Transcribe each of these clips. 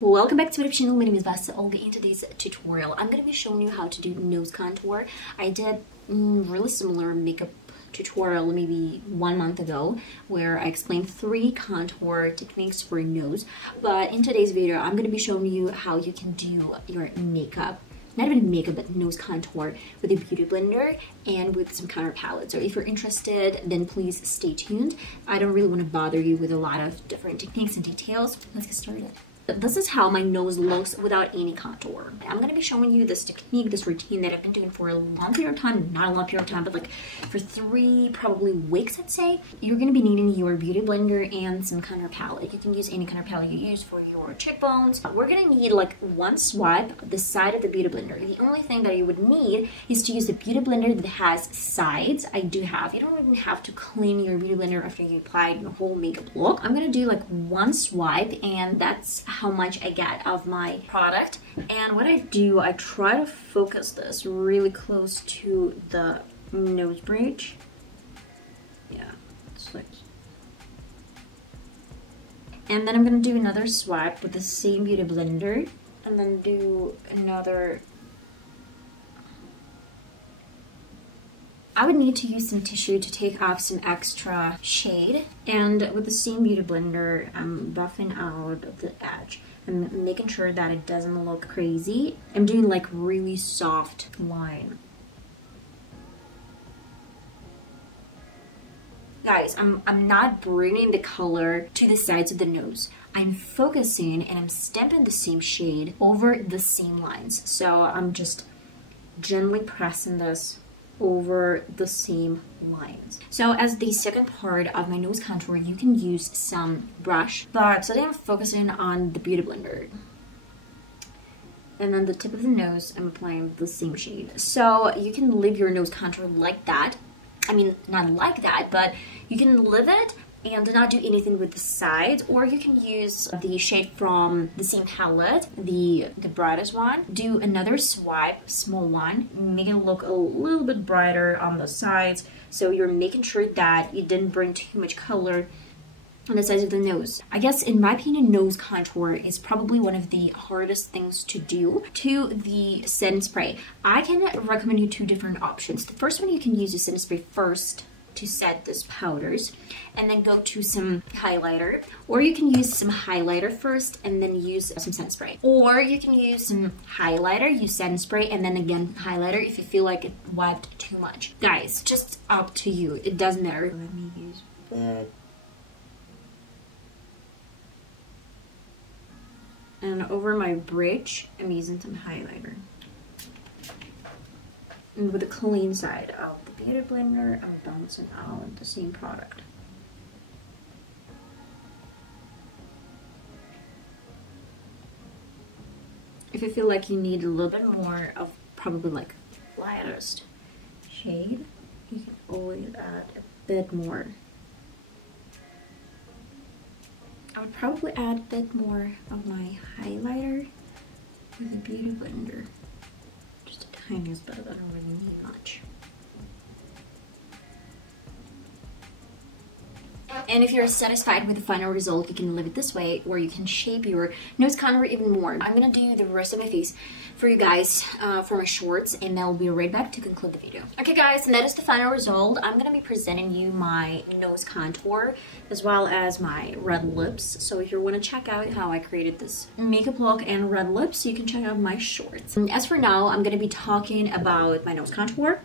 Welcome back to my channel. My name is VassaOlga. In today's tutorial, I'm going to be showing you how to do nose contour. I did really similar makeup tutorial maybe 1 month ago where I explained 3 contour techniques for nose. But in today's video, I'm going to be showing you how you can do your makeup. Not even makeup, but nose contour with a beauty blender and with some contour palette. So if you're interested, then please stay tuned. I don't really want to bother you with a lot of different techniques and details. Let's get started. This is how my nose looks without any contour. I'm going to be showing you this technique, this routine that I've been doing for a long period of time, not a long period of time, but like for 3 probably weeks, I'd say. You're going to be needing your beauty blender and some contour palette. You can use any contour palette you use for your cheekbones. We're going to need like 1 swipe of the side of the beauty blender. The only thing that you would need is to use the beauty blender that has sides. I do have. You don't even have to clean your beauty blender after you apply your whole makeup look. I'm going to do like 1 swipe, and that's how much I get of my product. And what I do, I try to focus this really close to the nose bridge. Yeah, it's like. And then I'm gonna do another swipe with the same beauty blender, and then do another. I would need to use some tissue to take off some extra shade, and with the same beauty blender, I'm buffing out the edge. I'm making sure that it doesn't look crazy. I'm doing like really soft line. Guys, I'm not bringing the color to the sides of the nose. I'm focusing and I'm stamping the same shade over the same lines. So I'm just gently pressing this over the same lines. So as the second part of my nose contour, you can use some brush, but today I'm focusing on the beauty blender. And then the tip of the nose, I'm applying the same shade. So you can leave your nose contour like that. I mean, not like that, but you can leave it and not do anything with the sides, or you can use the shade from the same palette, the brightest one. Do another swipe, small one, make it look a little bit brighter on the sides, so you're making sure that you didn't bring too much color on the sides of the nose. I guess in my opinion, nose contour is probably one of the hardest things to do to the setting spray. I can recommend you 2 different options. The first one, you can use the setting spray first to set these powders and then go to some highlighter, or you can use some highlighter first and then use some setting spray, or you can use some highlighter, use setting spray, and then again highlighter if you feel like it wiped too much. Guys, just up to you, it doesn't matter. Let me use that. And over my bridge, I'm using some highlighter. And with the clean side of the beauty blender, I'm bouncing out the same product. If you feel like you need a little bit more of probably like lightest shade, you can always add a bit more. I would probably add a bit more of my highlighter with the beauty blender. Just a tiniest bit, I don't really need much. And if you're satisfied with the final result, you can leave it this way, or you can shape your nose contour even more. I'm gonna do the rest of my face for you guys for my shorts, and I'll be right back to conclude the video. Okay guys, and that is the final result. I'm gonna be presenting you my nose contour as well as my red lips. So if you want to check out how I created this makeup look and red lips, you can check out my shorts. And as for now, I'm gonna be talking about my nose contour.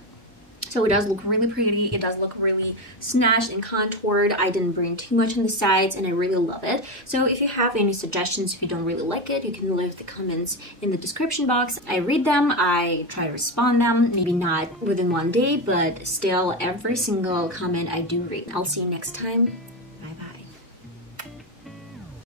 So it does look really pretty, it does look really snatched and contoured. I didn't bring too much on the sides and I really love it. So if you have any suggestions, if you don't really like it, you can leave the comments in the description box. I read them, I try to respond them, maybe not within 1 day, but still every single comment I do read. I'll see you next time.